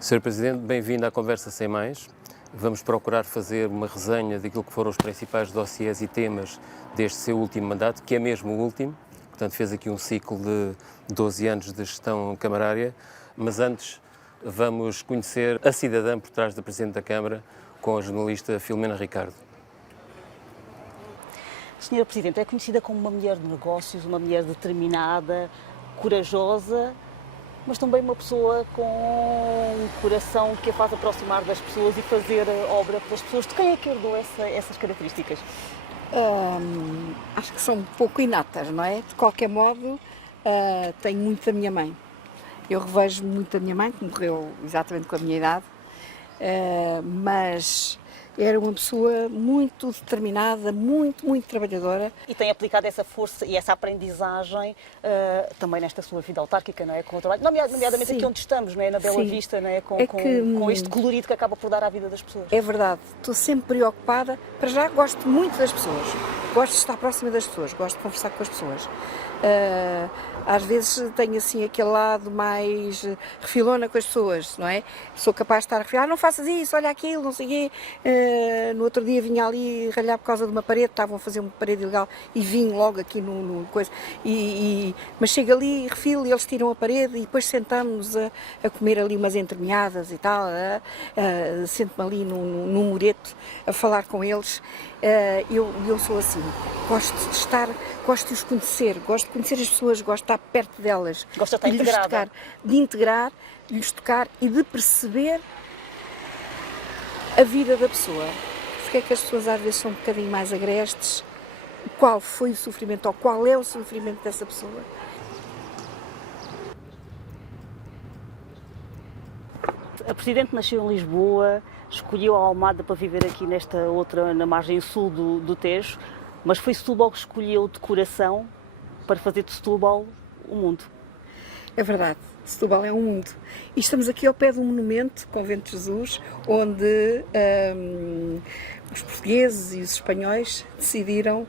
Sr. Presidente, bem-vindo à Conversa Sem Mais. Vamos procurar fazer uma resenha daquilo que foram os principais dossiês e temas deste seu último mandato, que é mesmo o último. Portanto, fez aqui um ciclo de 12 anos de gestão camarária. Mas antes, vamos conhecer a cidadã por trás da Presidente da Câmara, com a jornalista Filomena Ricardo. Senhora Presidente, é conhecida como uma mulher de negócios, uma mulher determinada, corajosa, mas também uma pessoa com um coração que a faz aproximar das pessoas e fazer obra pelas pessoas. De quem é que herdou essas características? Acho que são um pouco inatas, não é? De qualquer modo, tenho muito da minha mãe. Eu revejo muito da minha mãe, que morreu exatamente com a minha idade, mas era uma pessoa muito determinada, muito trabalhadora. E tem aplicado essa força e essa aprendizagem também nesta sua vida autárquica, não é? Com o trabalho, nomeadamente Sim. aqui onde estamos, não é? Na Bela Sim. Vista, não é? Com este colorido que acaba por dar à vida das pessoas. É verdade, estou sempre preocupada. Para já, gosto muito das pessoas, gosto de estar próxima das pessoas, gosto de conversar com as pessoas. Às vezes tenho assim aquele lado mais refilona com as pessoas, não é? Sou capaz de estar a refilar, não faças isso, olha aquilo, não sei o quê. No outro dia vinha ali ralhar por causa de uma parede, estavam a fazer uma parede ilegal e vim logo aqui no coisa. Mas chego ali, refilo e eles tiram a parede e depois sentamos a comer ali umas entremeadas e tal. Sento-me ali num mureto a falar com eles. Eu sou assim, gosto de estar, gosto de os conhecer, gosto de conhecer as pessoas, gosto de estar perto delas. Gosto de estar integrada. De integrar, de lhes tocar e de perceber a vida da pessoa. Porque é que as pessoas às vezes são um bocadinho mais agrestes? Qual foi o sofrimento ou qual é o sofrimento dessa pessoa? A Presidente nasceu em Lisboa, escolheu a Almada para viver aqui nesta outra, na margem sul do Tejo, mas foi Setúbal que escolheu de coração para fazer de Setúbal o mundo. É verdade, Setúbal é um mundo. E estamos aqui ao pé de um monumento, Convento de Jesus, onde os portugueses e os espanhóis decidiram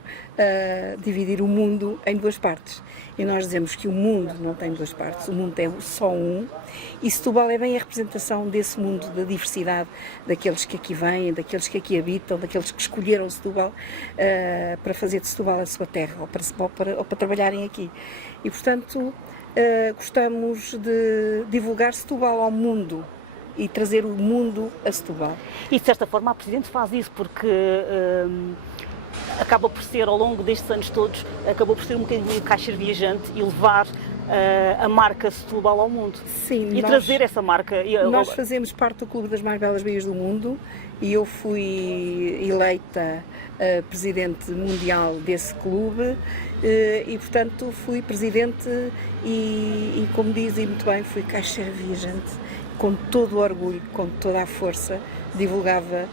dividir o mundo em duas partes. E nós dizemos que o mundo não tem duas partes, o mundo é só um. E Setúbal é bem a representação desse mundo, da diversidade, daqueles que aqui vêm, daqueles que aqui habitam, daqueles que escolheram Setúbal para fazer de Setúbal a sua terra, ou para trabalharem aqui. E, portanto, gostamos de divulgar Setúbal ao mundo e trazer o mundo a Setúbal. E, de certa forma, a Presidente faz isso porque acaba por ser, ao longo destes anos todos, acabou por ser um bocadinho caixer viajante e levar a marca Setúbal ao mundo. Sim, e trazer essa marca. Nós fazemos parte do Clube das Mais Belas Baías do Mundo e eu fui eleita Presidente Mundial desse clube e, portanto, fui Presidente e como dizem muito bem, fui caixeira viajante, com todo o orgulho, com toda a força, divulgava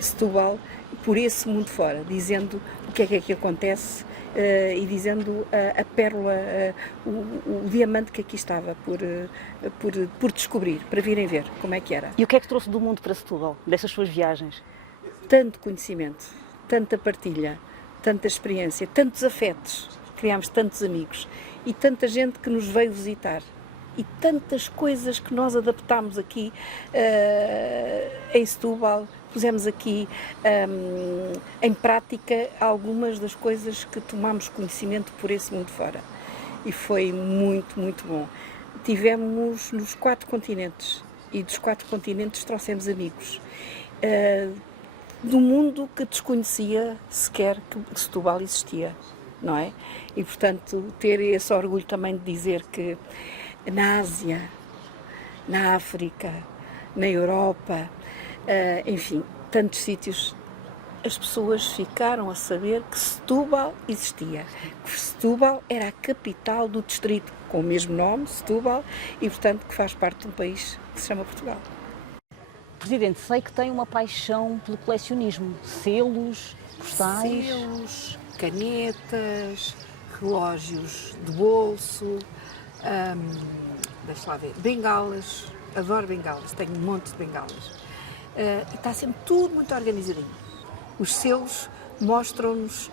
Setúbal por esse mundo fora, dizendo o que é que aqui acontece e dizendo a pérola, o diamante que aqui estava por descobrir, para virem ver como é que era. E o que é que trouxe do mundo para Setúbal, dessas suas viagens? Tanto conhecimento, tanta partilha, tanta experiência, tantos afetos, criámos tantos amigos e tanta gente que nos veio visitar. E tantas coisas que nós adaptámos aqui em Setúbal, pusemos aqui em prática algumas das coisas que tomámos conhecimento por esse mundo fora. E foi muito bom. Tivemos nos 4 continentes e dos 4 continentes trouxemos amigos. Do mundo que desconhecia sequer que Setúbal existia, não é? E, portanto, ter esse orgulho também de dizer que na Ásia, na África, na Europa, enfim, tantos sítios, as pessoas ficaram a saber que Setúbal existia, que Setúbal era a capital do distrito com o mesmo nome, Setúbal, e portanto que faz parte de um país que se chama Portugal. Presidente, sei que tem uma paixão pelo colecionismo, selos, postais... Selos, canetas, relógios de bolso, deixa lá ver, bengalas, adoro bengalas, tenho um monte de bengalas. e está sempre tudo muito organizadinho. Os selos mostram-nos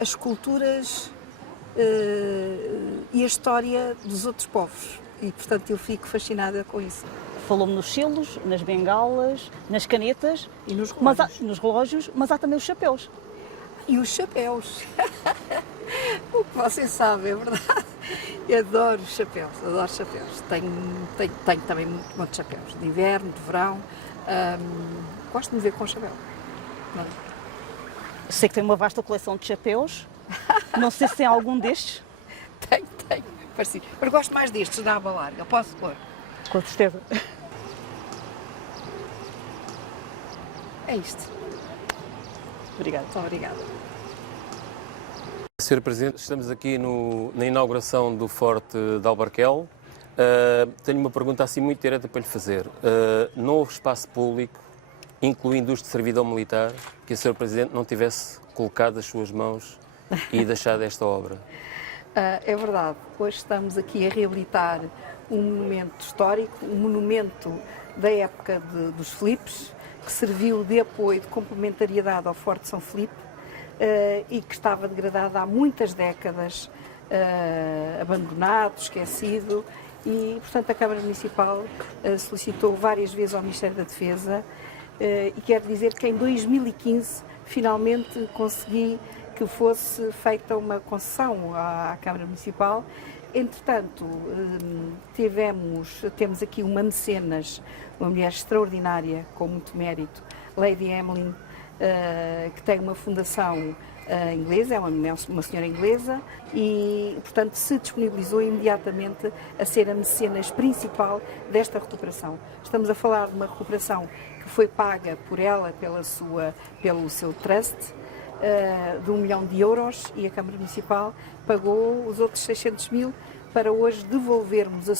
as culturas e a história dos outros povos e, portanto, eu fico fascinada com isso. Falou-me nos selos, nas bengalas, nas canetas E nos mas relógios. nos relógios, mas há também os chapéus. E os chapéus. O que vocês sabem, é verdade. Eu adoro chapéus, adoro chapéus. Tenho também muitos chapéus, de inverno, de verão. Gosto de me ver com chapéu. Não. Sei que tem uma vasta coleção de chapéus. Não sei se tem algum destes. Tenho, parecido. Mas gosto mais destes, da aba larga. Posso pôr? Com certeza. É isto. Obrigada. Muito obrigada. Sr. Presidente, estamos aqui na inauguração do Forte de Albarquel. Tenho uma pergunta assim muito direta para lhe fazer. Não houve espaço público, incluindo os de servidão militar, que o Sr. Presidente não tivesse colocado as suas mãos e deixado esta obra? É verdade. Hoje estamos aqui a reabilitar um monumento histórico, um monumento da época dos Filipes, que serviu de apoio, de complementariedade ao Forte de São Filipe e que estava degradado há muitas décadas, abandonado, esquecido, e, portanto, a Câmara Municipal solicitou várias vezes ao Ministério da Defesa e quero dizer que em 2015 finalmente consegui que fosse feita uma concessão à Câmara Municipal. Entretanto, temos aqui uma mecenas, uma mulher extraordinária, com muito mérito, Lady Emily, que tem uma fundação inglesa, é uma senhora inglesa, e, portanto, se disponibilizou imediatamente a ser a mecenas principal desta recuperação. Estamos a falar de uma recuperação que foi paga por ela, pelo seu trust, de 1 milhão de euros, e a Câmara Municipal pagou os outros 600 mil para hoje devolvermos a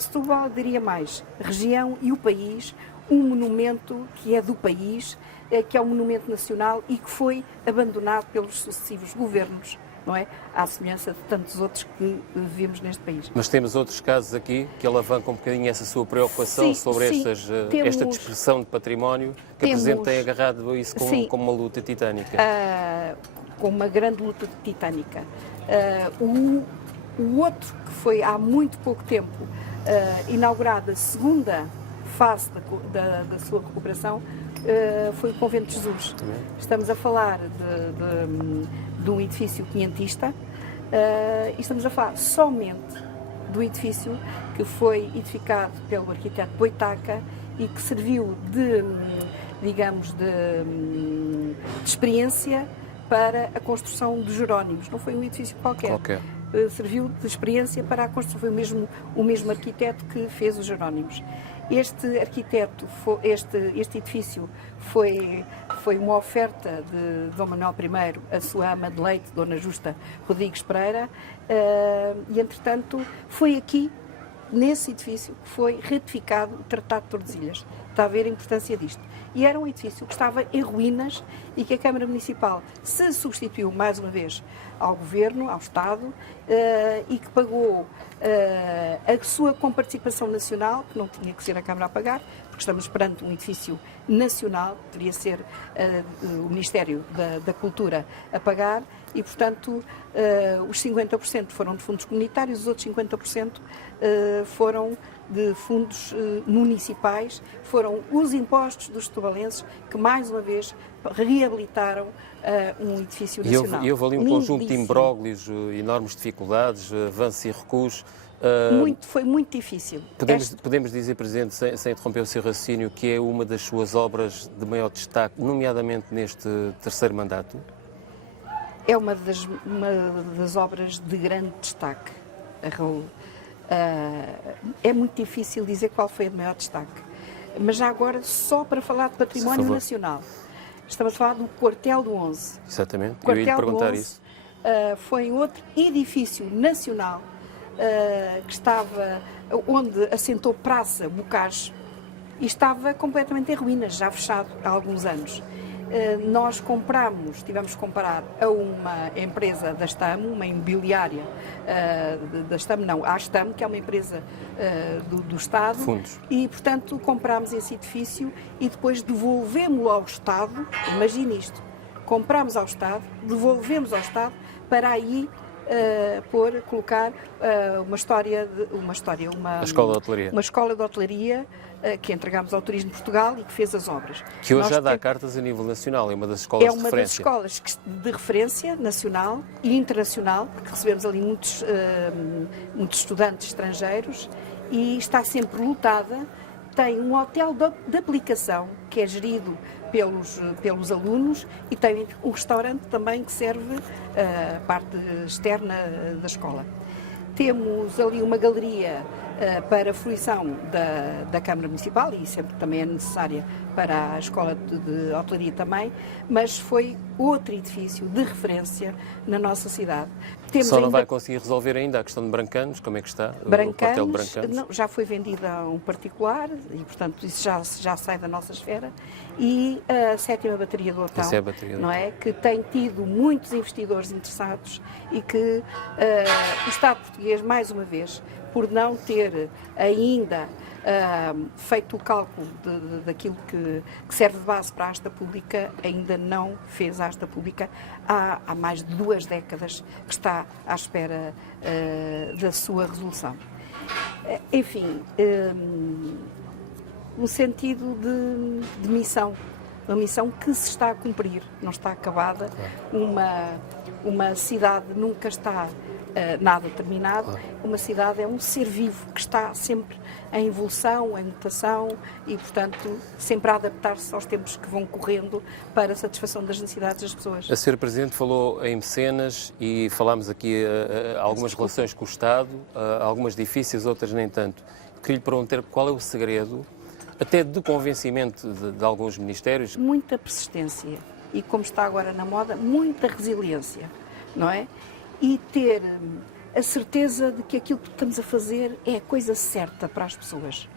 Setúbal, diria mais, região e o país, um monumento que é do país, que é um monumento nacional e que foi abandonado pelos sucessivos governos, não é? À semelhança de tantos outros que vivemos neste país. Mas temos outros casos aqui que alavancam um bocadinho essa sua preocupação sobre esta dispersão de património, que a Presidente tem agarrado isso como uma luta titânica. Com uma grande luta titânica. O outro, que foi há muito pouco tempo inaugurada a segunda fase da sua recuperação, foi o Convento de Jesus. Estamos a falar de um edifício quinhentista e estamos a falar somente do edifício que foi edificado pelo arquiteto Boitaca e que serviu de experiência para a construção dos Jerónimos. Não foi um edifício qualquer. Serviu de experiência para a construção. Foi o mesmo arquiteto que fez os Jerónimos. Este edifício foi uma oferta de Dom Manuel I, a sua ama de leite, Dona Justa Rodrigues Pereira, e, entretanto, foi aqui, nesse edifício, que foi ratificado o Tratado de Tordesilhas. Está a ver a importância disto. E era um edifício que estava em ruínas e que a Câmara Municipal se substituiu, mais uma vez, ao Governo, ao Estado, e que pagou a sua comparticipação nacional, que não tinha que ser a Câmara a pagar, porque estamos perante um edifício nacional, deveria ser o Ministério da Cultura a pagar, e, portanto, os 50% foram de fundos comunitários, os outros 50% foram de fundos municipais, foram os impostos dos setubalenses que, mais uma vez, reabilitaram um edifício nacional. E houve ali um conjunto de imbróglios, enormes dificuldades, avanços e recuos. Foi muito difícil. Podemos dizer, Presidente, sem interromper o seu raciocínio, que é uma das suas obras de maior destaque, nomeadamente neste terceiro mandato? É uma das obras de grande destaque, Raul. É muito difícil dizer qual foi a de maior destaque. Mas já agora, só para falar de património nacional, estamos a falar do Quartel do 11. Exatamente, eu ia lhe perguntar isso. Foi outro edifício nacional que estava, onde assentou Praça Bocage, e estava completamente em ruínas, já fechado há alguns anos. nós tivemos que comprar a uma empresa da STAM, uma imobiliária da STAM, não, a STAM, que é uma empresa do Estado. Fundos. E, portanto, comprámos esse edifício e depois devolvemos-lo ao Estado. Imagine isto, comprámos ao Estado, devolvemos ao Estado para aí colocar uma escola de hotelaria que entregámos ao Turismo de Portugal e que fez as obras. Que hoje já dá cartas a nível nacional, é uma das escolas de referência. É uma das escolas de referência nacional e internacional, porque recebemos ali muitos estudantes estrangeiros e está sempre lotada. Tem um hotel de aplicação que é gerido pelos alunos e tem um restaurante também que serve a parte externa da escola. Temos ali uma galeria para a fruição da Câmara Municipal e sempre também é necessária para a Escola de Hotelaria também, mas foi outro edifício de referência na nossa cidade. Só não vai conseguir resolver ainda a questão de Brancanos, como é que está? O hotel de Brancanos? Não, já foi vendido a um particular e, portanto, isso já sai da nossa esfera. E a 7ª bateria do Otão, não é? Que tem tido muitos investidores interessados e que o Estado português, mais uma vez, por não ter ainda feito o cálculo daquilo que serve de base para a asta pública, ainda não fez a asta pública há mais de 2 décadas que está à espera da sua resolução. Enfim, um sentido de missão, uma missão que se está a cumprir, não está acabada. Uma cidade nunca está nada terminado. Uma cidade é um ser vivo que está sempre em evolução, em mutação e, portanto, sempre a adaptar-se aos tempos que vão correndo para a satisfação das necessidades das pessoas. A Sra. Presidente falou em mecenas e falámos aqui algumas relações com o Estado, algumas difíceis, outras nem tanto. Queria lhe perguntar qual é o segredo, até de convencimento de alguns ministérios. Muita persistência e, como está agora na moda, muita resiliência, não é? E ter a certeza de que aquilo que estamos a fazer é a coisa certa para as pessoas,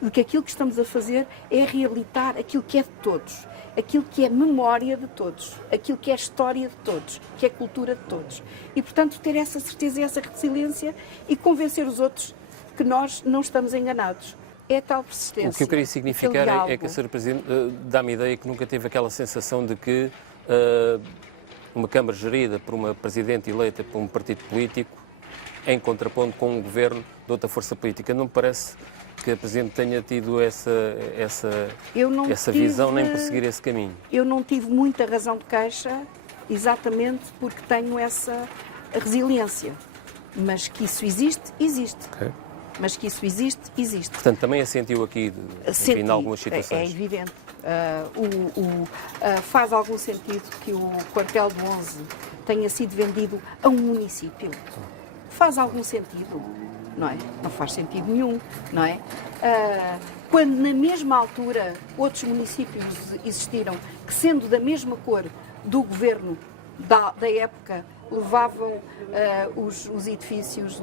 de que aquilo que estamos a fazer é reabilitar aquilo que é de todos, aquilo que é memória de todos, aquilo que é história de todos, que é cultura de todos. E, portanto, ter essa certeza e essa resiliência e convencer os outros que nós não estamos enganados. É tal persistência. O que eu queria significar é que a Sra. Presidente dá-me a ideia que nunca teve aquela sensação de que uma Câmara gerida por uma Presidente eleita por um partido político, em contraponto com um governo de outra força política. Não me parece que a Presidente tenha tido essa visão, nem prosseguir esse caminho. Eu não tive muita razão de queixa, exatamente porque tenho essa resiliência. Mas que isso existe, existe. Okay. Mas que isso existe, existe. Portanto, também a sentiu aqui, enfim, em algumas situações. É evidente. Faz algum sentido que o quartel do 11 tenha sido vendido a um município. Faz algum sentido, não é? Não faz sentido nenhum, não é? Quando na mesma altura outros municípios existiram que, sendo da mesma cor do governo da época, levavam os edifícios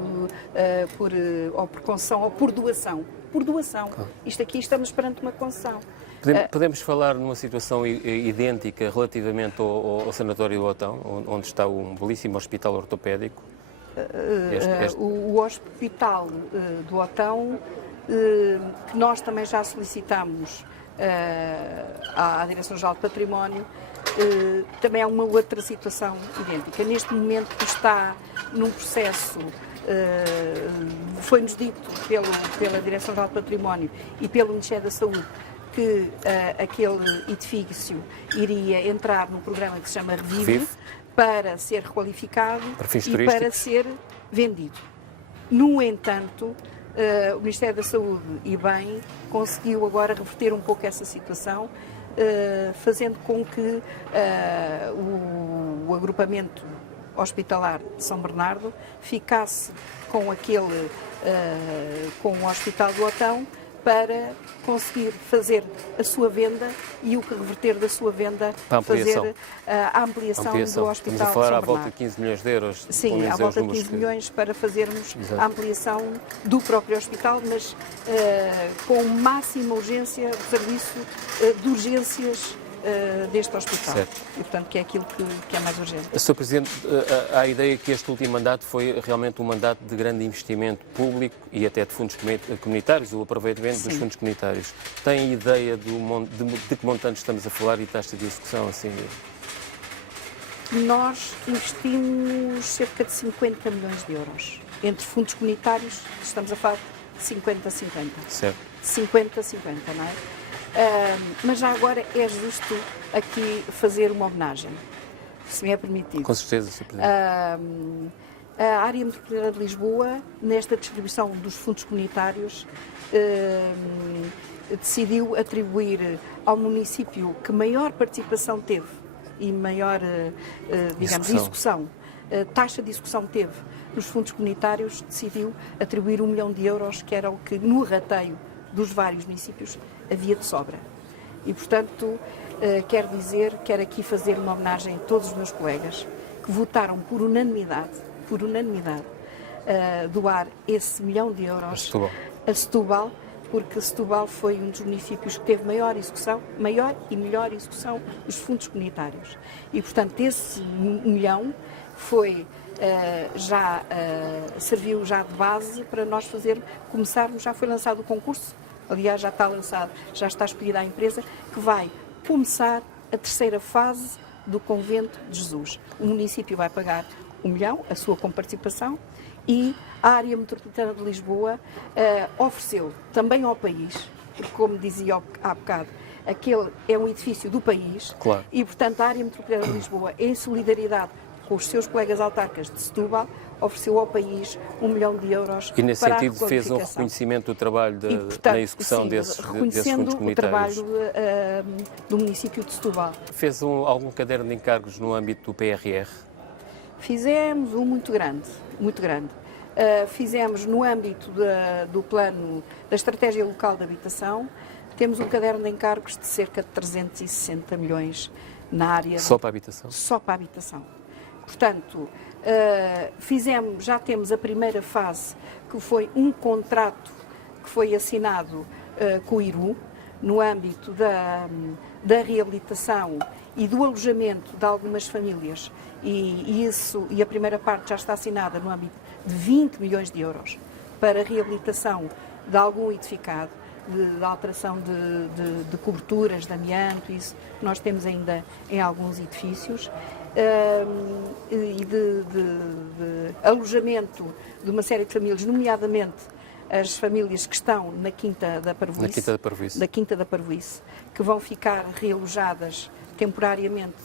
por concessão ou por doação. Por doação. Claro. Isto aqui estamos perante uma concessão. Podemos falar numa situação idêntica relativamente ao Sanatório do Otão, onde está um belíssimo hospital ortopédico? O hospital do Otão, que nós também já solicitamos à Direção-Geral de Património, também é uma outra situação idêntica. Neste momento está num processo, foi-nos dito pela Direção-Geral de Património e pelo Ministério da Saúde que aquele edifício iria entrar num programa que se chama Revive para ser requalificado e para ser vendido. No entanto, o Ministério da Saúde, e bem, conseguiu agora reverter um pouco essa situação, fazendo com que o agrupamento hospitalar de São Bernardo ficasse com com o Hospital do Otão, para conseguir fazer a sua venda e o que reverter da sua venda fazer a ampliação do Hospital de São Bernardo. Estamos a falar à volta de 15 milhões de euros. Sim, à volta de 15 milhões para fazermos a ampliação do próprio hospital, mas com máxima urgência, o serviço de urgências deste hospital. Certo. E, portanto, que é aquilo que é mais urgente. Sr. Presidente, há a ideia que este último mandato foi realmente um mandato de grande investimento público e até de fundos comunitários, o aproveitamento dos fundos comunitários. Tem ideia de que montante estamos a falar e taxa de execução assim? Nós investimos cerca de 50 milhões de euros. Entre fundos comunitários, estamos a falar de 50-50. Certo. 50-50, não é? Mas já agora é justo aqui fazer uma homenagem, se me é permitido. Com certeza, Sr. Presidente. A área metropolitana de Lisboa, nesta distribuição dos fundos comunitários, decidiu atribuir ao município que maior participação teve e maior, digamos, execução, taxa de execução teve nos fundos comunitários, decidiu atribuir 1 milhão de euros, que era o que no rateio dos vários municípios havia de sobra. E, portanto, quero aqui fazer uma homenagem a todos os meus colegas que votaram por unanimidade, doar esse 1 milhão de euros a Setúbal, porque Setúbal foi um dos municípios que teve maior e melhor execução dos fundos comunitários. E, portanto, esse 1 milhão foi serviu já de base para nós começarmos, já foi lançado o concurso, aliás já está lançado, já está escolhida a empresa, que vai começar a terceira fase do Convento de Jesus. O município vai pagar 1 milhão, a sua comparticipação, e a área metropolitana de Lisboa ofereceu também ao país, porque, como dizia há bocado, aquele é um edifício do país, claro. E, portanto, a área metropolitana de Lisboa, em solidariedade com os seus colegas autarcas de Setúbal, ofereceu ao país 1 milhão de euros e nesse para a sentido fez um reconhecimento do trabalho na execução sim, desses fundos reconhecendo comunitários. o trabalho do município de Setúbal. Fez algum caderno de encargos no âmbito do PRR? Fizemos um muito grande. Fizemos no âmbito do plano da Estratégia Local de Habitação, temos um caderno de encargos de cerca de 360 milhões na área... Só para a habitação? Só para a habitação. Portanto, já temos a primeira fase, que foi um contrato que foi assinado com o IRU, no âmbito da reabilitação e do alojamento de algumas famílias, e a primeira parte já está assinada no âmbito de 20 milhões de euros para a reabilitação de algum edificado, de alteração de coberturas, de amianto, isso nós temos ainda em alguns edifícios, e de alojamento de uma série de famílias, nomeadamente as famílias que estão na Quinta da Parvoíce, que vão ficar realojadas temporariamente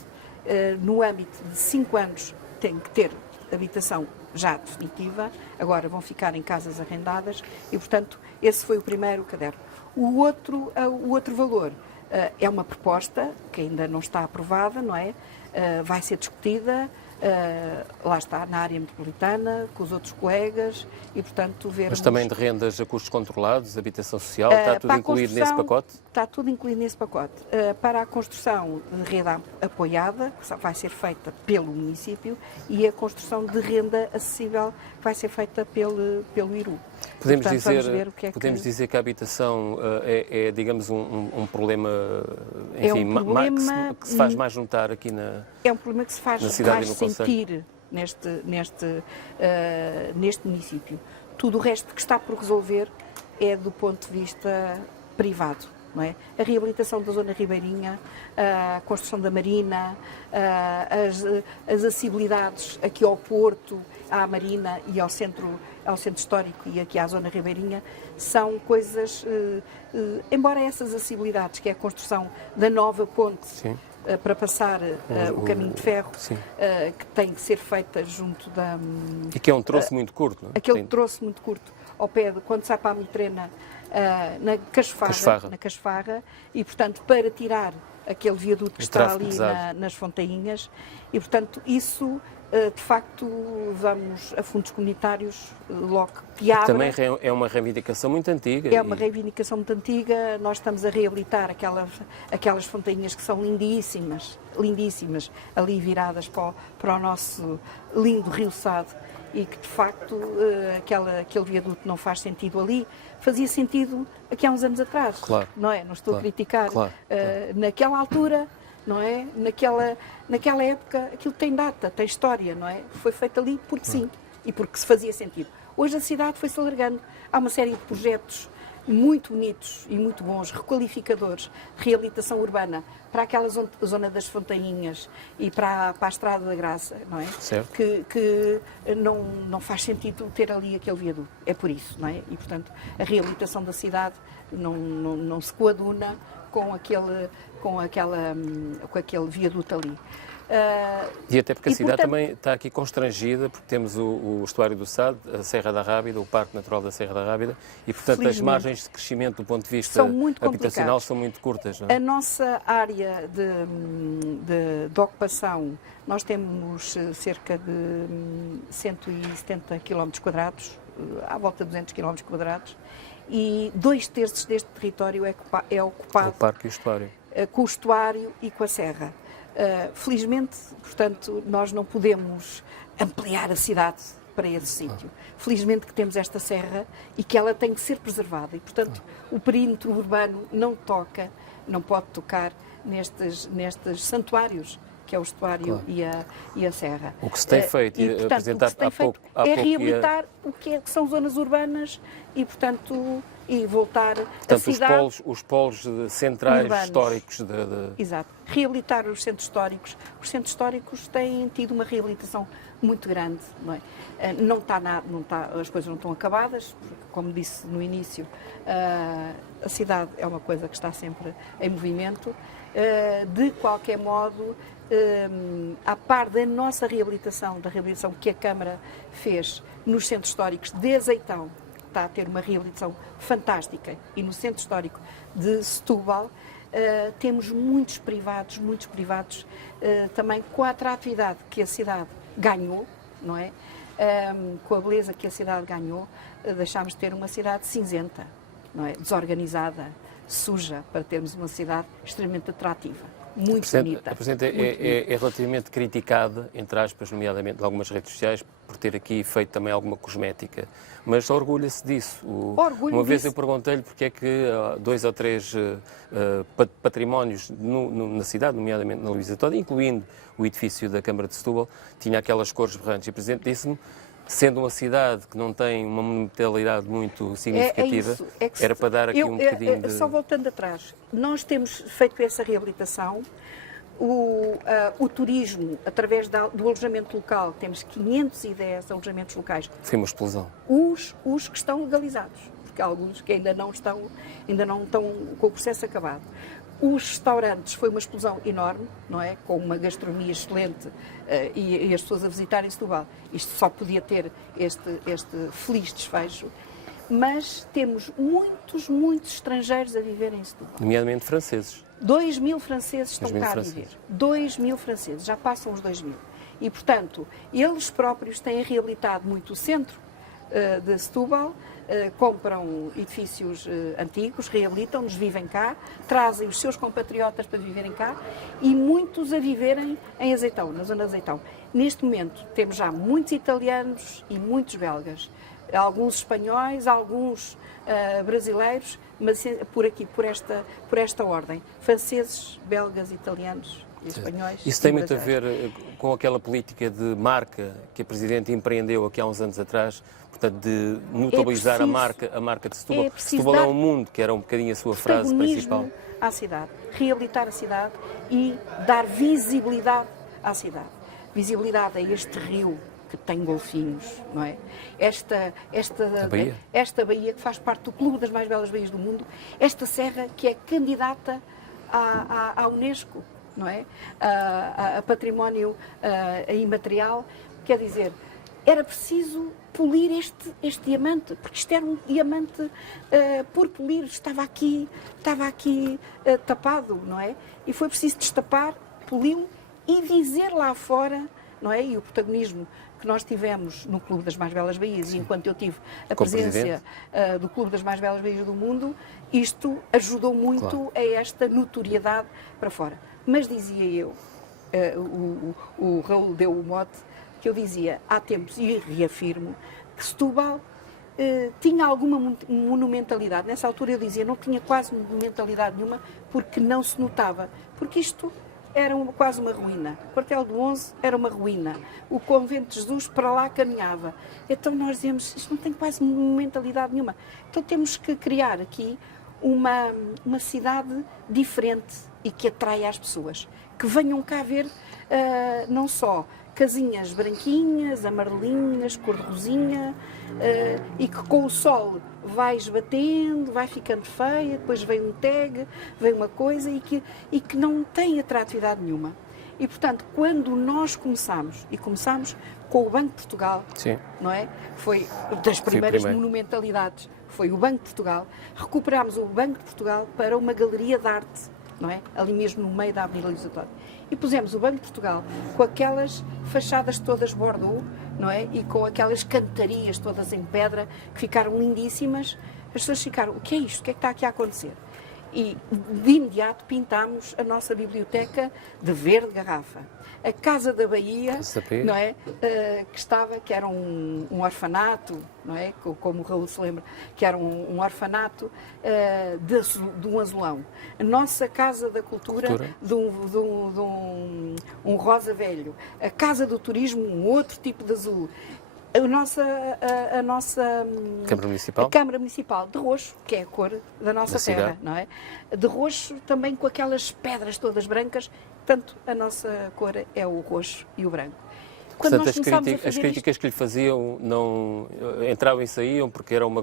no âmbito de 5 anos, têm que ter habitação já definitiva, agora vão ficar em casas arrendadas e, portanto, esse foi o primeiro caderno. O outro valor é uma proposta que ainda não está aprovada, não é? Vai ser discutida, lá está, na área metropolitana, com os outros colegas e, portanto, vermos... Mas também de rendas a custos controlados, habitação social, está tudo incluído nesse pacote? Está tudo incluído nesse pacote. Para a construção de renda apoiada, que vai ser feita pelo município, e a construção de renda acessível, que vai ser feita pelo IRU. Podemos, portanto, dizer que a habitação é digamos, um problema, enfim, que se faz mais notar aqui na cidade. É um problema que se faz mais sentir neste município. Tudo o resto que está por resolver é do ponto de vista privado. Não é? A reabilitação da zona ribeirinha, a construção da marina, as acessibilidades aqui ao Porto, à marina e ao centro histórico e aqui à zona ribeirinha, são coisas, embora essas acessibilidades, que é a construção da nova ponte para passar o caminho de ferro, que tem que ser feita junto da... E que é um troço muito curto, não é? Aquele troço muito curto, ao pé de, quando sai para a Mitrena, na Casfarra, e, portanto, para tirar aquele viaduto que está ali nas Fontainhas, e, portanto, isso, de facto, vamos a fundos comunitários logo que abra. Também é uma reivindicação muito antiga. É uma reivindicação muito antiga, nós estamos a reabilitar aquelas fontainhas que são lindíssimas, ali viradas para o nosso lindo Rio Sado, e que, de facto, aquele viaduto não faz sentido ali. Fazia sentido aqui há uns anos atrás, claro, não é? Não estou a criticar. Claro. Naquela altura não é? Naquela época, aquilo tem data, tem história, não é? Foi feito ali porque sim, e porque se fazia sentido. Hoje a cidade foi-se alargando. Há uma série de projetos muito bonitos e muito bons, requalificadores, reabilitação urbana, para aquela zona das Fontainhas e para a Estrada da Graça, não é? Certo. Que não faz sentido ter ali aquele viaduto. É por isso, não é? E, portanto, a reabilitação da cidade não se coaduna com aquele viaduto ali. E até porque a cidade portanto, também está aqui constrangida, porque temos o estuário do Sado, a Serra da Rábida, o Parque Natural da Serra da Rábida, e portanto as margens de crescimento do ponto de vista são muito habitacional complicados. são muito curtas. Não é? A nossa área de ocupação, nós temos cerca de 170 km quadrados, à volta de 200 km quadrados, e 2/3 deste território é ocupado O Parque e o Estuário. com o estuário e com a serra. Felizmente, portanto, nós não podemos ampliar a cidade para esse sítio. Felizmente que temos esta serra e que ela tem que ser preservada e, portanto, o perímetro urbano não pode tocar nestes santuários que é o estuário e a serra. O que se tem feito e portanto, apresentar o que se tem feito é reabilitar o que são zonas urbanas e, portanto, e voltar a cidade... os polos centrais urbanos. históricos Exato. Reabilitar os centros históricos. Os centros históricos têm tido uma reabilitação muito grande. Não é? Não está nada, as coisas não estão acabadas, porque, como disse no início, a cidade é uma coisa que está sempre em movimento. De qualquer modo, à par da nossa reabilitação, da reabilitação que a Câmara fez nos centros históricos de Azeitão, está a ter uma reabilitação fantástica, e no centro histórico de Setúbal, temos muitos privados também com a atratividade que a cidade ganhou, não é? Com a beleza que a cidade ganhou, deixámos de ter uma cidade cinzenta, não é? Desorganizada, suja, para termos uma cidade extremamente atrativa. Muito bonita. A Presidente é relativamente criticada, entre aspas, nomeadamente de algumas redes sociais, por ter aqui feito também alguma cosmética, mas orgulha-se disso. Uma vez eu perguntei-lhe porque é que 2 ou 3 patrimónios na cidade, nomeadamente na Luísa Toda, incluindo o edifício da Câmara de Setúbal, tinha aquelas cores berrantes. E o Presidente disse-me, sendo uma cidade que não tem uma monumentalidade muito significativa, era para dar aqui um bocadinho de... Só voltando atrás, nós temos feito essa reabilitação, o turismo, através do alojamento local, temos 510 alojamentos locais. Foi uma explosão. Os que estão legalizados, porque há alguns que ainda não estão com o processo acabado. Os restaurantes foi uma explosão enorme, não é? Com uma gastronomia excelente e as pessoas a visitarem Setúbal. Isto só podia ter este feliz desfecho. Mas temos muitos estrangeiros a viver em Setúbal. Nomeadamente franceses. 2.000 franceses estão cá a viver. 2.000 franceses, já passam os 2.000. E, portanto, eles próprios têm reabilitado muito o centro de Setúbal, compram edifícios antigos, reabilitam-nos, vivem cá, trazem os seus compatriotas para viverem cá e muitos a viverem em Azeitão, na zona de Azeitão. Neste momento temos já muitos italianos e muitos belgas, alguns espanhóis, alguns brasileiros, mas por aqui, por esta ordem, franceses, belgas, italianos e espanhóis. Isso tem muito a ver com aquela política de marca que a Presidente empreendeu aqui há uns anos atrás, portanto, de notabilizar a marca de Setúbal. Setúbal é um mundo, que era um bocadinho a sua frase principal. À cidade, reabilitar a cidade e dar visibilidade à cidade. Visibilidade a este rio que tem golfinhos, não é? Esta baía que faz parte do Clube das Mais Belas Baías do Mundo, esta serra que é candidata à Unesco, não é? A património imaterial, quer dizer, era preciso polir este diamante, porque isto era um diamante por polir, estava aqui tapado, não é? E foi preciso destapar, poli-lo e dizer lá fora, não é? E o protagonismo que nós tivemos no Clube das Mais Belas Baías, e enquanto eu tive a presença do Clube das Mais Belas Baías do Mundo, isto ajudou muito a esta notoriedade para fora. Mas dizia eu, o Raul deu o mote, que eu dizia há tempos, e reafirmo, que Setúbal tinha alguma monumentalidade. Nessa altura eu dizia, não tinha quase monumentalidade nenhuma, porque não se notava. Porque isto era quase uma ruína. O quartel do 11 era uma ruína. O convento de Jesus para lá caminhava. Então nós dizemos, isto não tem quase monumentalidade nenhuma. Então temos que criar aqui uma cidade diferente e que atraia as pessoas. Que venham cá ver não só casinhas branquinhas, amarelinhas, cor-de-rosinha, e que com o sol vai esbatendo, vai ficando feia, depois vem um tag, vem uma coisa e que não tem atratividade nenhuma. E, portanto, quando nós começamos com o Banco de Portugal, Sim. não é? Foi das primeiras monumentalidades, foi o Banco de Portugal, recuperámos o Banco de Portugal para uma galeria de arte, não é? Ali mesmo no meio da Avenida Luís Antônio. E pusemos o Banco de Portugal com aquelas fachadas todas Bordeaux, não é? E com aquelas cantarias todas em pedra, que ficaram lindíssimas. As pessoas ficaram, o que é isto? O que é que está aqui a acontecer? E de imediato pintámos a nossa biblioteca de verde garrafa. A Casa da Bahia, não é? Que era um orfanato, não é? Como o Raul se lembra, que era um orfanato de um azulão. A nossa Casa da Cultura, de um rosa velho. A Casa do Turismo, um outro tipo de azul. A nossa Câmara Municipal de roxo, que é a cor da nossa terra, não é? De roxo também com aquelas pedras todas brancas, portanto a nossa cor é o roxo e o branco. Quando portanto, as críticas que lhe faziam não entravam e saíam porque era uma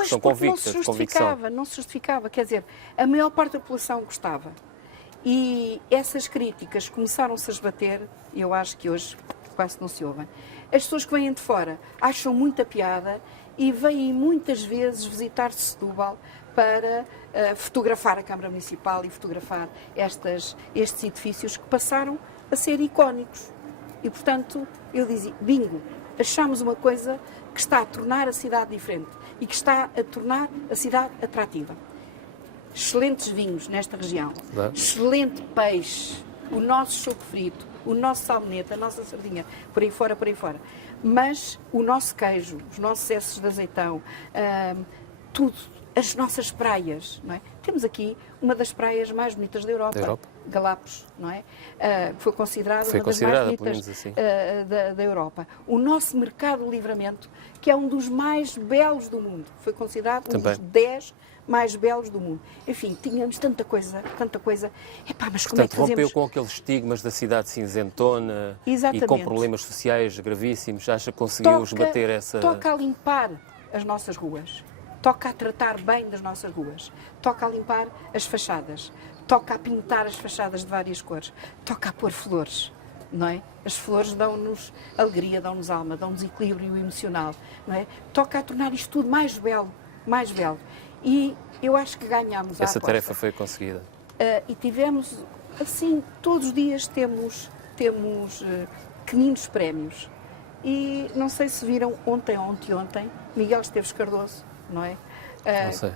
questão convicta, de convicção. Não se justificava, quer dizer, a maior parte da população gostava. E essas críticas começaram-se a esbater, e eu acho que hoje quase não se ouvem. As pessoas que vêm de fora acham muita piada e vêm muitas vezes visitar Setúbal para fotografar a Câmara Municipal e fotografar estes edifícios que passaram a ser icónicos. E, portanto, eu dizia, bingo, achamos uma coisa que está a tornar a cidade diferente e que está a tornar a cidade atrativa. Excelentes vinhos nesta região, excelente peixe, o nosso choco frito, o nosso salmonete, a nossa sardinha, por aí fora. Mas o nosso queijo, os nossos esses de azeitão, tudo, as nossas praias, não é? Temos aqui uma das praias mais bonitas da Europa. Galápagos, não é? Foi considerada uma das mais bonitas assim. da Europa. O nosso mercado de livramento, que é um dos mais belos do mundo, foi considerado um dos 10 mais belos do mundo. Enfim, tínhamos tanta coisa. Epá, mas como é que fazemos? Rompeu com aqueles estigmas da cidade cinzentona e com problemas sociais gravíssimos. Acha que conseguiu esbater essa... Toca a limpar as nossas ruas. Toca a tratar bem das nossas ruas. Toca a limpar as fachadas. Toca a pintar as fachadas de várias cores. Toca a pôr flores. Não é? As flores dão-nos alegria, dão-nos alma, dão-nos equilíbrio emocional. Não é? Toca a tornar isto tudo mais belo. E eu acho que ganhámos essa tarefa foi conseguida. E tivemos, assim, todos os dias temos pequeninos prémios. E não sei se viram ontem, Miguel Esteves Cardoso, não é?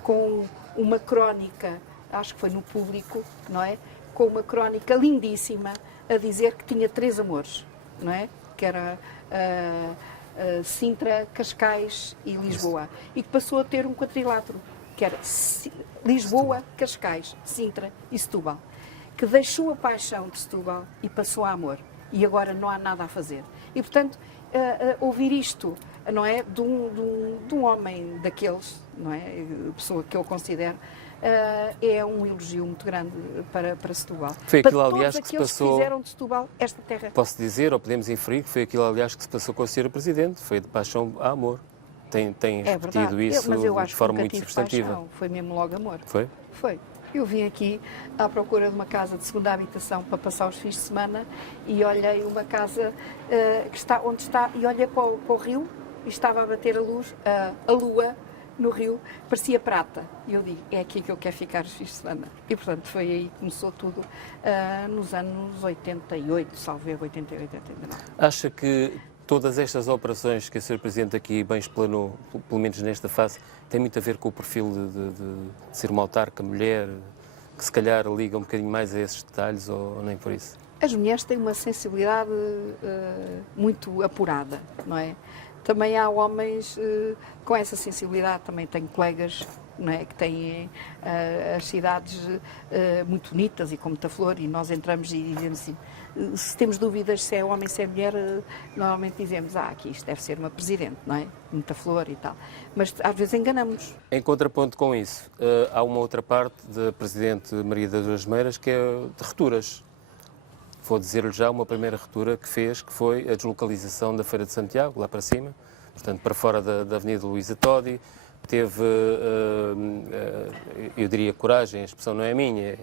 Com uma crónica, acho que foi no Público, não é? Com uma crónica lindíssima a dizer que tinha 3 amores, não é? Que era Sintra, Cascais e Lisboa. E que passou a ter um quadrilátero, que era Lisboa, Cascais, Sintra e Setúbal, que deixou a paixão de Setúbal e passou a amor. E agora não há nada a fazer. E, portanto, ouvir isto, não é, de um homem daqueles, não é, pessoa que eu considero, é um elogio muito grande para Setúbal. Foi aquilo, para aliás, todos que se passou... que fizeram de Setúbal esta terra. Posso dizer, ou podemos inferir, que foi aquilo, aliás, que se passou com a Sra. Presidente. Foi de paixão a amor. Tem repetido isso de forma muito substantiva. Paixão. Foi mesmo logo amor. Foi? Foi. Eu vim aqui à procura de uma casa de segunda habitação para passar os fins de semana e olhei uma casa onde está, e olhei para o rio e estava a bater a lua no rio, parecia prata. E eu digo, é aqui que eu quero ficar os fins de semana. E, portanto, foi aí que começou tudo nos anos 88, salvo erro, 88, 89. Acha que todas estas operações que a Sra. Presidente aqui bem explanou, pelo menos nesta fase, tem muito a ver com o perfil de ser uma autarca, mulher, que se calhar liga um bocadinho mais a esses detalhes ou nem por isso? As mulheres têm uma sensibilidade muito apurada, não é? Também há homens com essa sensibilidade, também tenho colegas não é? Que têm as cidades muito bonitas e com muita flor, e nós entramos e dizemos assim, se temos dúvidas se é homem, se é mulher, normalmente dizemos, aqui isto deve ser uma presidente, não é? Muita flor e tal. Mas às vezes enganamos-nos. Em contraponto com isso, há uma outra parte da Presidente Maria das Duas Meiras que é de rupturas. Vou dizer-lhe já uma primeira ruptura que fez, que foi a deslocalização da Feira de Santiago, lá para cima, portanto, para fora da Avenida Luísa Todi. Teve, eu diria, coragem, a expressão não é minha,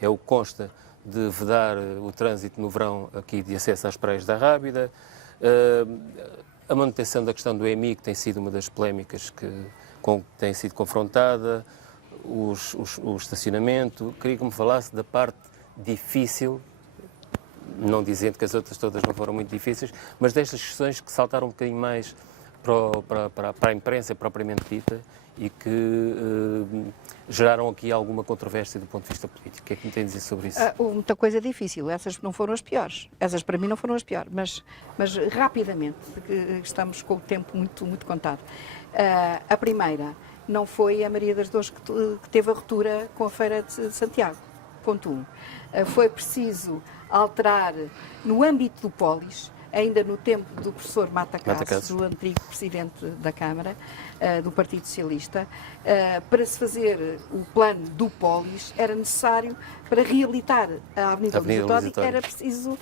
é o que consta, de vedar o trânsito no verão aqui de acesso às praias da Rábida. A manutenção da questão do EMI, que tem sido uma das polémicas com que tem sido confrontada, o estacionamento. Queria que me falasse da parte difícil, não dizendo que as outras todas não foram muito difíceis, mas destas questões que saltaram um bocadinho mais para a imprensa propriamente dita e que geraram aqui alguma controvérsia do ponto de vista político. O que é que me tem a dizer sobre isso? Houve muita coisa difícil, essas não foram as piores. Essas para mim não foram as piores, mas rapidamente, porque estamos com o tempo muito, muito contado. A primeira não foi a Maria das Dores que teve a ruptura com a Feira de Santiago, ponto 1. Foi preciso alterar no âmbito do Polis, ainda no tempo do professor Mata Cassos, o antigo presidente da Câmara, do Partido Socialista, para se fazer o plano do Polis, era necessário, para reabilitar a Avenida Luísa Todi, era preciso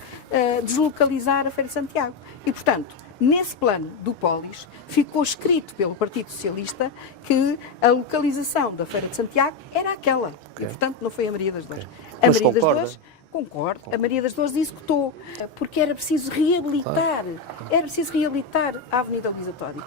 deslocalizar a Feira de Santiago. E, portanto, nesse plano do Polis, ficou escrito pelo Partido Socialista que a localização da Feira de Santiago era aquela. Okay. E, portanto, não foi a Maria das Dores. A Maria das Dores... Concordo. A Maria das Dores executou, porque era preciso reabilitar, a Avenida Luísa Todi.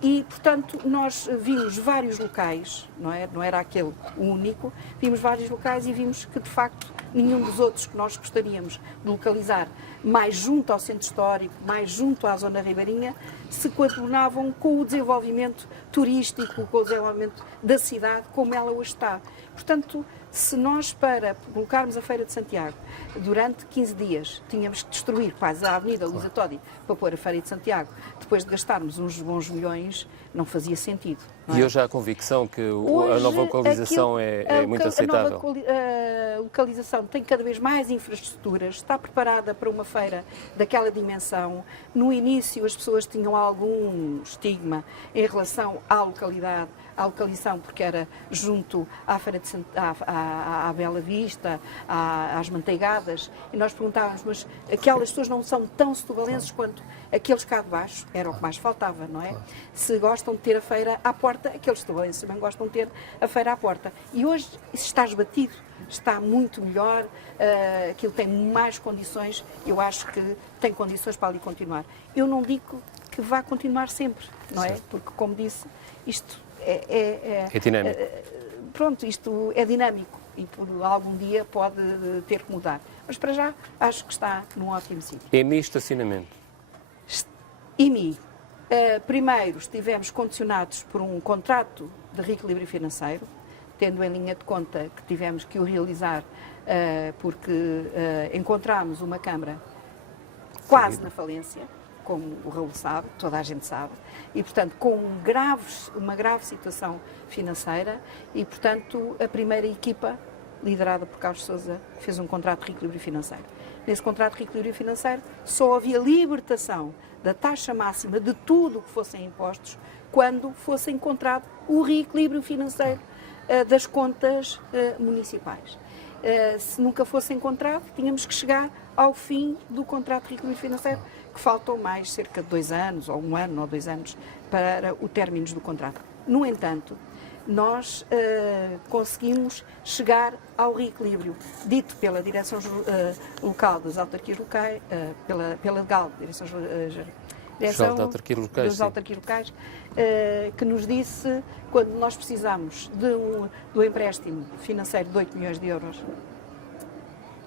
E, portanto, nós vimos vários locais, não era aquele único, vimos vários locais e vimos que, de facto, nenhum dos outros que nós gostaríamos de localizar mais junto ao centro histórico, mais junto à zona ribeirinha, se coadunavam com o desenvolvimento turístico, com o desenvolvimento da cidade, como ela hoje está. Portanto, se nós, para colocarmos a Feira de Santiago durante 15 dias, tínhamos que destruir quase a Avenida Luísa Todi para pôr a Feira de Santiago, depois de gastarmos uns bons milhões, não fazia sentido. Não é? E hoje há a convicção que a nova localização é muito aceitável? A localização tem cada vez mais infraestruturas, está preparada para uma feira daquela dimensão. No início as pessoas tinham algum estigma em relação à localidade, à localização, porque era junto à Feira de à Bela Vista, às Manteigadas, e nós perguntávamos, mas aquelas pessoas não são tão setubalenses quanto aqueles cá de baixo? Era o que mais faltava, não é? Se gostam de ter a feira à porta, aqueles setubalenses também gostam de ter a feira à porta. E hoje isso está esbatido, está muito melhor, aquilo tem mais condições, eu acho que tem condições para ali continuar. Eu não digo que vá continuar sempre, não é? Porque, como disse, isto é dinâmico. Pronto, isto é dinâmico e por algum dia pode ter que mudar. Mas para já acho que está num ótimo sítio. EMI estacionamento? EMI. Primeiro estivemos condicionados por um contrato de reequilíbrio financeiro, tendo em linha de conta que tivemos que o realizar porque encontramos uma Câmara quase na falência, como o Raul sabe, toda a gente sabe, e, portanto, com uma grave situação financeira e, portanto, a primeira equipa, liderada por Carlos Sousa, fez um contrato de reequilíbrio financeiro. Nesse contrato de reequilíbrio financeiro só havia libertação da taxa máxima de tudo o que fossem impostos quando fosse encontrado o reequilíbrio financeiro das contas municipais. Se nunca fosse encontrado, tínhamos que chegar ao fim do contrato de reequilíbrio financeiro, que faltam mais cerca de 2 anos, ou 1 ano ou 2 anos, para o término do contrato. No entanto, nós conseguimos chegar ao reequilíbrio dito pela Direção Local das Autarquias Locais, pela DGAL, Direção das Autarquias Locais, que nos disse, quando nós precisamos do empréstimo financeiro de 8 milhões de euros,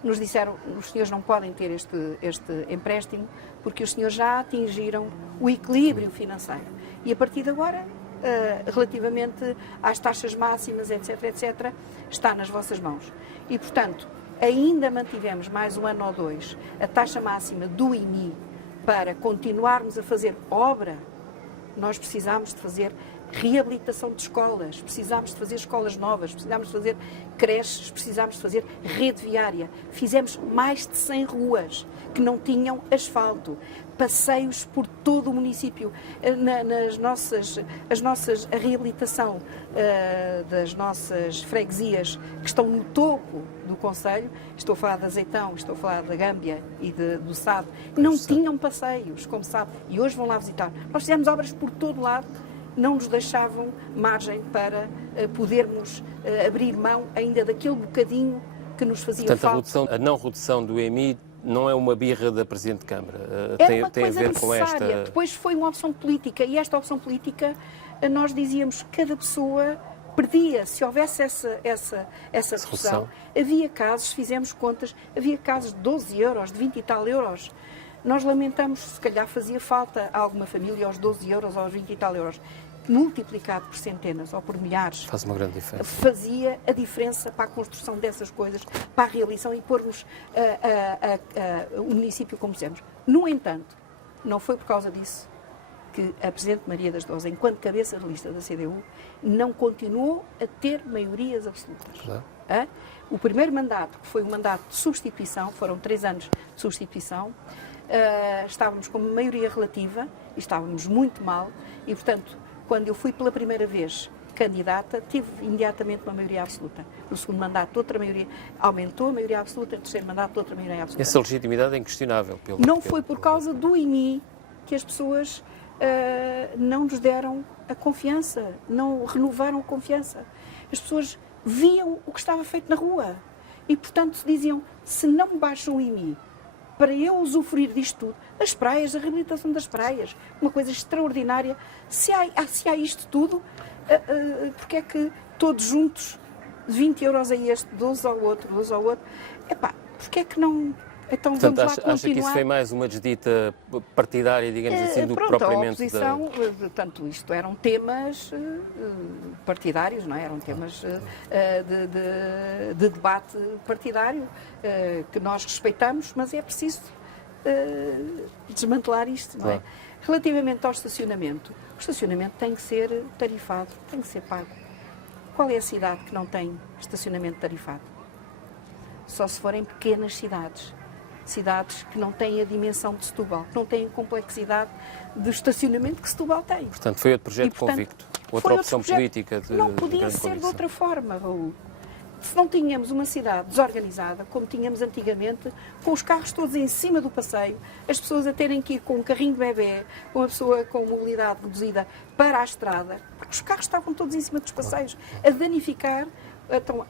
nos disseram, os senhores não podem ter este empréstimo porque os senhores já atingiram o equilíbrio financeiro. E a partir de agora, relativamente às taxas máximas, etc., etc., está nas vossas mãos. E, portanto, ainda mantivemos mais 1 ano ou 2 a taxa máxima do IMI para continuarmos a fazer obra. Nós precisamos de fazer reabilitação de escolas, precisámos de fazer escolas novas, precisámos de fazer creches, precisámos de fazer rede viária. Fizemos mais de 100 ruas que não tinham asfalto, passeios por todo o município, a reabilitação das nossas freguesias que estão no topo do concelho, estou a falar de Azeitão, estou a falar da Gâmbia e do Sado, não tinham passeios, como sabe, e hoje vão lá visitar. Nós fizemos obras por todo lado, não nos deixavam margem para podermos abrir mão ainda daquele bocadinho que nos fazia falta. A não redução do EMI não é uma birra da Presidente de Câmara, tem a ver com esta... Depois foi uma opção política, e esta opção política, nós dizíamos que cada pessoa perdia, se houvesse essa redução. Havia casos, fizemos contas, havia casos de 12 euros, de 20 e tal euros. Nós lamentamos, se calhar fazia falta a alguma família aos 12 euros ou aos 20 e tal euros. Multiplicado por centenas ou por milhares, faz uma grande diferença. Fazia a diferença para a construção dessas coisas, para a realização e pormos o município como dizemos. No entanto, não foi por causa disso que a Presidente Maria das Dores, enquanto cabeça de lista da CDU, não continuou a ter maiorias absolutas. O primeiro mandato, que foi um mandato de substituição, foram 3 anos de substituição, estávamos com maioria relativa e estávamos muito mal e, portanto, quando eu fui pela primeira vez candidata, tive imediatamente uma maioria absoluta. No segundo mandato, outra maioria aumentou a maioria absoluta, no terceiro mandato, outra maioria absoluta. Essa legitimidade é inquestionável. Não foi por causa do IMI que as pessoas não nos deram a confiança, não renovaram a confiança. As pessoas viam o que estava feito na rua e, portanto, diziam, se não baixam o IMI, para eu usufruir disto tudo, as praias, a reabilitação das praias, uma coisa extraordinária. Se há isto tudo, porque é que todos juntos, 20 euros a este, 12 ao outro, porque é que não... Então, portanto, vamos lá continuar. Acha que isso foi mais uma desdita partidária, digamos assim, do que propriamente... A oposição, portanto, isto eram temas partidários, não é? Eram temas de debate partidário que nós respeitamos, mas é preciso desmantelar isto, não é? Relativamente ao estacionamento, o estacionamento tem que ser tarifado, tem que ser pago. Qual é a cidade que não tem estacionamento tarifado? Só se forem pequenas cidades. Cidades que não têm a dimensão de Setúbal, que não têm a complexidade do estacionamento que Setúbal tem. Portanto, foi outro projeto convicto, outra opção política. Não podia ser de outra forma, Raul. Se não tínhamos uma cidade desorganizada, como tínhamos antigamente, com os carros todos em cima do passeio, as pessoas a terem que ir com um carrinho de bebê, com uma pessoa com mobilidade reduzida para a estrada, porque os carros estavam todos em cima dos passeios, a danificar, então,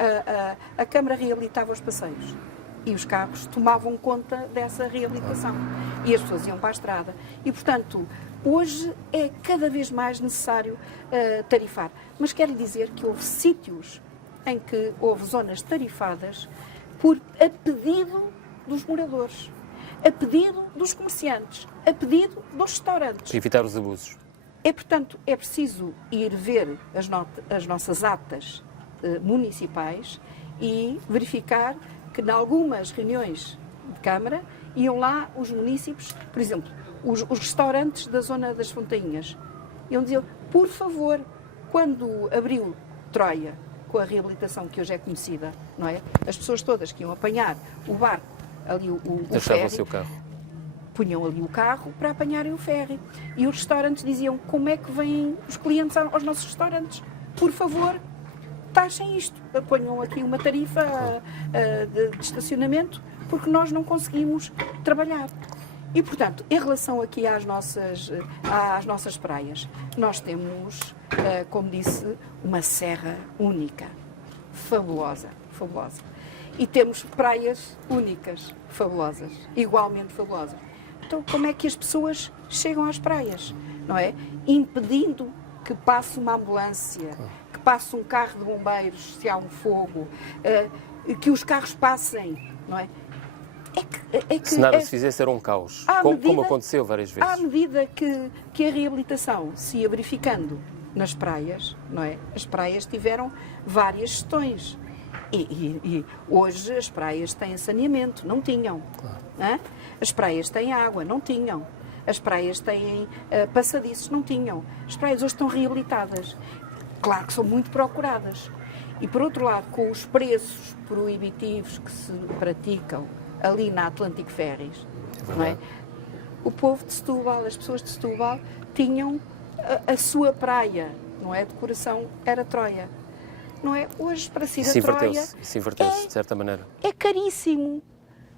a Câmara reabilitava os passeios. E os carros tomavam conta dessa reabilitação. E as pessoas iam para a estrada. E, portanto, hoje é cada vez mais necessário tarifar. Mas quero dizer que houve sítios em que houve zonas tarifadas a pedido dos moradores, a pedido dos comerciantes, a pedido dos restaurantes. Para evitar os abusos. Portanto, é preciso ir ver as nossas atas municipais e verificar que, em algumas reuniões de Câmara, iam lá os munícipes, por exemplo, os restaurantes da zona das Fontainhas, iam dizer, por favor, quando abriu Troia, com a reabilitação que hoje é conhecida, não é? As pessoas todas que iam apanhar o barco, ali o deixavam ferry, o seu carro. Punham ali o carro para apanharem o ferry. E os restaurantes diziam, como é que vêm os clientes aos nossos restaurantes? Por favor, taxem isto, ponham aqui uma tarifa de estacionamento, porque nós não conseguimos trabalhar. E, portanto, em relação aqui às nossas praias, nós temos, como disse, uma serra única, fabulosa. E temos praias únicas, fabulosas, igualmente fabulosas. Então, como é que as pessoas chegam às praias, não é? Impedindo que passe uma ambulância, que passe um carro de bombeiros, se há um fogo, que os carros passem, não é? Se nada se fizesse era um caos, como aconteceu várias vezes. À medida que a reabilitação se ia verificando nas praias, não é? As praias tiveram várias gestões. E hoje as praias têm saneamento, não tinham. Claro. As praias têm água, não tinham. as praias têm passadiços, não tinham. As praias hoje estão reabilitadas. Claro que são muito procuradas. E, por outro lado, com os preços proibitivos que se praticam ali na Atlantic Ferries, não é? O povo de Setúbal, as pessoas de Setúbal, tinham a sua praia, não é? De coração era Troia. Não é? Hoje, para se ir a Troia... Isso inverteu-se, de certa maneira. É caríssimo.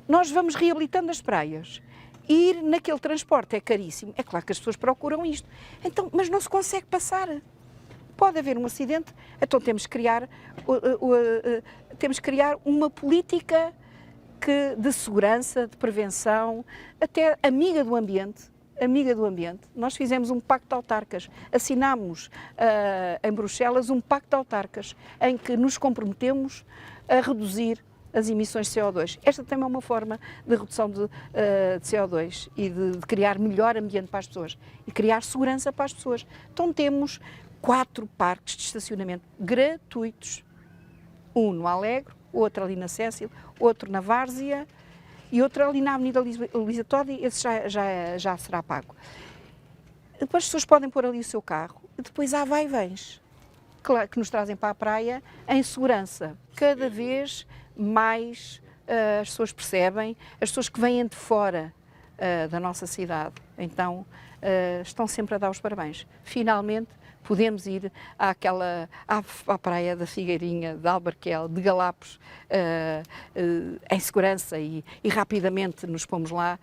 Nós vamos reabilitando as praias. Ir naquele transporte é caríssimo. É claro que as pessoas procuram isto. Então, mas não se consegue passar. Pode haver um acidente, então temos que criar uma política de segurança, de prevenção, até amiga do ambiente. Nós fizemos um pacto de autarcas, assinámos em Bruxelas um pacto de autarcas em que nos comprometemos a reduzir as emissões de CO2. Esta também é uma forma de redução de CO2 e de criar melhor ambiente para as pessoas e criar segurança para as pessoas. Então temos 4 parques de estacionamento gratuitos, um no Alegre, outro ali na Cécile, outro na Várzea e outro ali na Avenida Luísa Todi, esse já será pago. Depois as pessoas podem pôr ali o seu carro e depois há vai-vens que nos trazem para a praia em segurança. Cada vez mais as pessoas percebem, as pessoas que vêm de fora da nossa cidade, então estão sempre a dar os parabéns. Finalmente podemos ir à praia da Figueirinha, de Albarquel, de Galapos, em segurança e rapidamente nos pomos lá.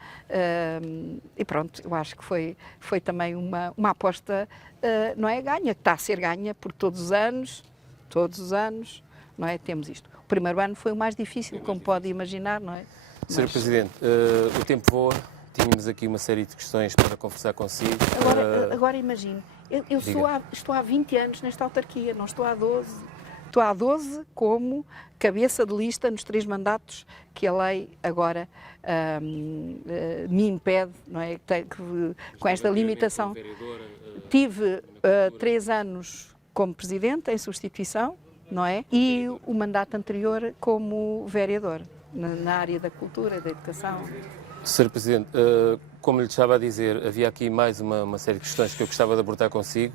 E pronto, eu acho que foi também uma aposta, não é ganha, que está a ser ganha por todos os anos, não é? Temos isto. O primeiro ano foi o mais difícil, como pode imaginar, não é? Sr. Presidente, o tempo voa, tínhamos aqui uma série de questões para conversar consigo. Agora imagino, eu estou há 20 anos nesta autarquia, não estou há 12. Estou há 12 como cabeça de lista nos 3 mandatos que a lei agora me impede, não é? Com esta limitação. Tive 3 anos como presidente, em substituição, não é? E o mandato anterior como vereador, na área da cultura e da educação. Sr. Presidente, como lhe estava a dizer, havia aqui mais uma série de questões que eu gostava de abordar consigo,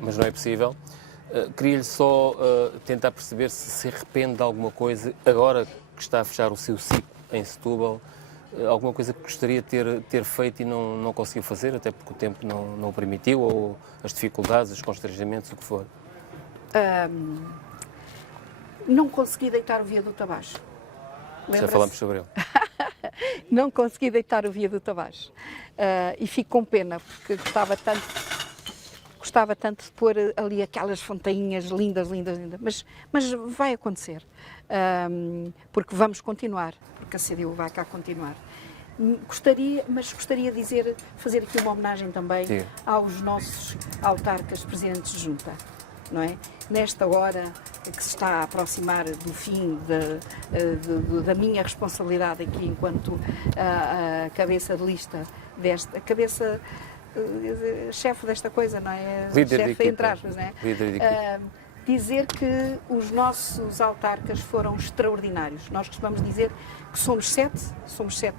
mas não é possível. Queria-lhe só tentar perceber se arrepende de alguma coisa, agora que está a fechar o seu ciclo em Setúbal, alguma coisa que gostaria de ter feito e não conseguiu fazer, até porque o tempo não o permitiu, ou as dificuldades, os constrangimentos, o que for. Não consegui deitar o viaduto abaixo. Já falámos sobre ele. Não consegui deitar o viaduto abaixo. E fico com pena, porque gostava tanto de pôr ali aquelas fontainhas lindas, mas vai acontecer, porque vamos continuar, porque a CDU vai cá continuar. Gostaria de fazer aqui uma homenagem também Sim. aos nossos autarcas presidentes de junta, não é? Nesta hora que se está a aproximar do fim da minha responsabilidade aqui enquanto a cabeça de lista chefe desta coisa, não é? Líder chefe, de equipa. entre aspas, não é? Líder de equipa. Dizer que os nossos autarcas foram extraordinários. Nós costumamos dizer que somos 7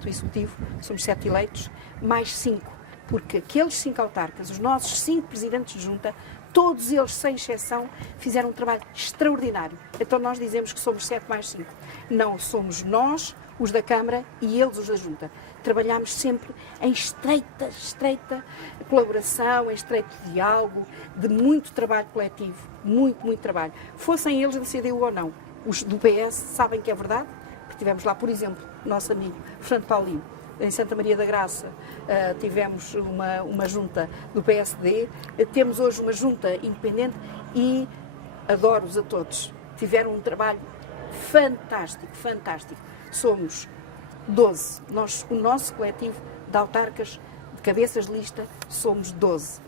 do Executivo, somos 7 eleitos, mais 5, porque aqueles 5 autarcas, os nossos 5 presidentes de junta, todos eles, sem exceção, fizeram um trabalho extraordinário. Então nós dizemos que somos 7 mais 5. Não, somos nós, os da Câmara, e eles, os da Junta. Trabalhamos sempre em estreita colaboração, em estreito diálogo, de muito trabalho coletivo, muito trabalho. Fossem eles da CDU ou não. Os do PS sabem que é verdade, porque tivemos lá, por exemplo, o nosso amigo Fernando Paulino, em Santa Maria da Graça, tivemos uma junta do PSD, temos hoje uma junta independente e adoro-os a todos. Tiveram um trabalho fantástico. Somos 12. O nosso coletivo de autarcas, de cabeças de lista, somos 12.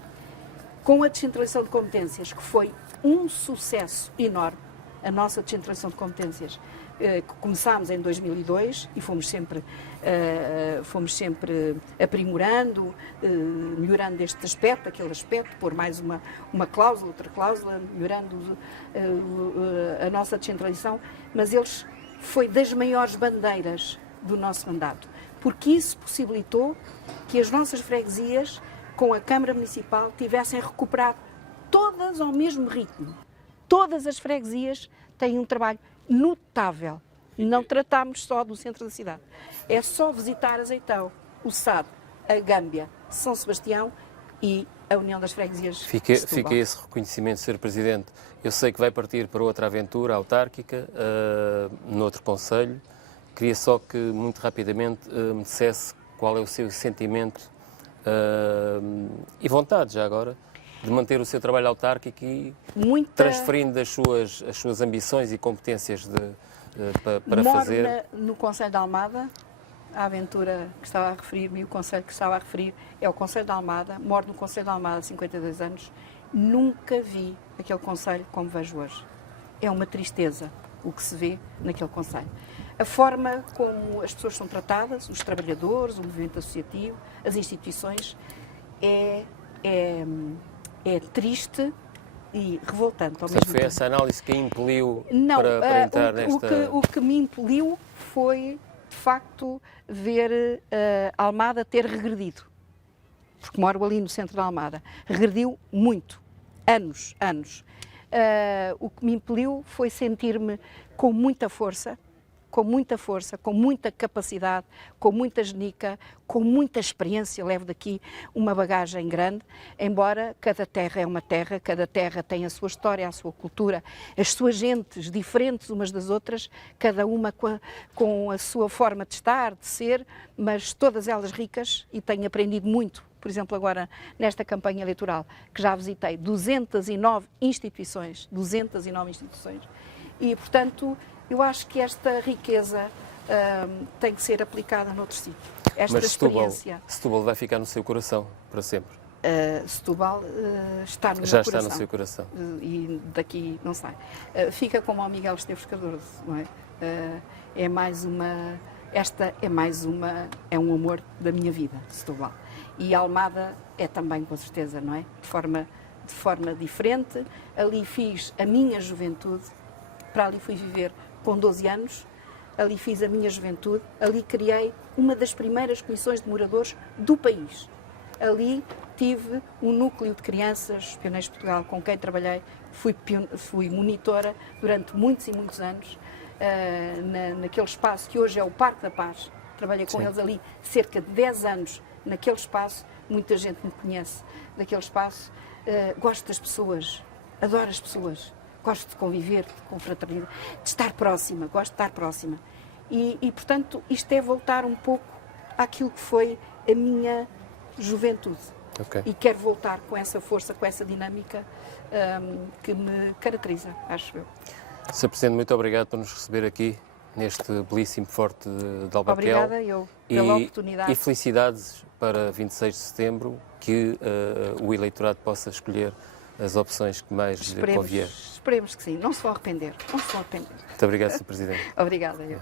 Com a descentralização de competências, que foi um sucesso enorme, a nossa descentralização de competências, que começámos em 2002 e fomos sempre aprimorando, melhorando este aspecto, aquele aspecto, pôr mais uma cláusula, outra cláusula, melhorando a nossa descentralização, mas foi das maiores bandeiras do nosso mandato, porque isso possibilitou que as nossas freguesias, com a Câmara Municipal, tivessem recuperado todas ao mesmo ritmo. Todas as freguesias têm um trabalho notável. Não tratamos só do centro da cidade. É só visitar Azeitão, o Sado, a Gâmbia, São Sebastião e a União das Freguesias. Fica esse reconhecimento, Sr. Presidente. Eu sei que vai partir para outra aventura autárquica, noutro concelho. Queria só que, muito rapidamente, me dissesse qual é o seu sentimento e vontade, já agora, de manter o seu trabalho autárquico e transferindo as suas ambições e competências para fazer. No Concelho de Almada, a aventura que estava a referir-me e o concelho que estava a referir é o Concelho de Almada. Moro no Concelho de Almada há 52 anos. Nunca vi aquele concelho como vejo hoje. É uma tristeza o que se vê naquele concelho. A forma como as pessoas são tratadas, os trabalhadores, o movimento associativo, as instituições, é triste e revoltante ao mesmo tempo. Foi essa análise que a impeliu para entrar nesta... O que me impeliu foi, de facto, ver Almada ter regredido. Porque moro ali no centro da Almada. Regrediu muito. Anos. O que me impeliu foi sentir-me com muita força, com muita capacidade, com muita genica, com muita experiência. Levo daqui uma bagagem grande, embora cada terra é uma terra, cada terra tem a sua história, a sua cultura, as suas gentes diferentes umas das outras, cada uma com a sua forma de estar, de ser, mas todas elas ricas, e tenho aprendido muito. Por exemplo, agora nesta campanha eleitoral, que já visitei 209 instituições, e, portanto, eu acho que esta riqueza tem que ser aplicada noutro sítio. Esta experiência. Setúbal vai ficar no seu coração para sempre. Setúbal está no meu coração. Já está no seu coração. E daqui não sai. Fica como ao Miguel Esteves Cardoso, não é? É um amor da minha vida, Setúbal. E Almada é também, com certeza, não é? De forma diferente. Ali fiz a minha juventude, para ali fui viver com 12 anos, ali fiz a minha juventude, ali criei uma das primeiras comissões de moradores do país. Ali tive um núcleo de crianças, Pioneiros de Portugal, com quem trabalhei, fui monitora durante muitos e muitos anos, naquele espaço que hoje é o Parque da Paz. Trabalhei com eles ali cerca de 10 anos, naquele espaço. Muita gente me conhece daquele espaço. Gosto das pessoas, adoro as pessoas. Gosto de conviver, de confraternidade, de estar próxima, gosto de estar próxima. E, portanto, isto é voltar um pouco àquilo que foi a minha juventude. Okay. E quero voltar com essa força, com essa dinâmica que me caracteriza, acho eu. Sr. Presidente, muito obrigado por nos receber aqui neste belíssimo Forte de Albarquel. Obrigada eu pela oportunidade. E felicidades para 26 de setembro, que o eleitorado possa escolher as opções que mais lhe convier. Esperemos que sim, não se vão arrepender, Muito obrigado, Sr. Presidente. Obrigada eu.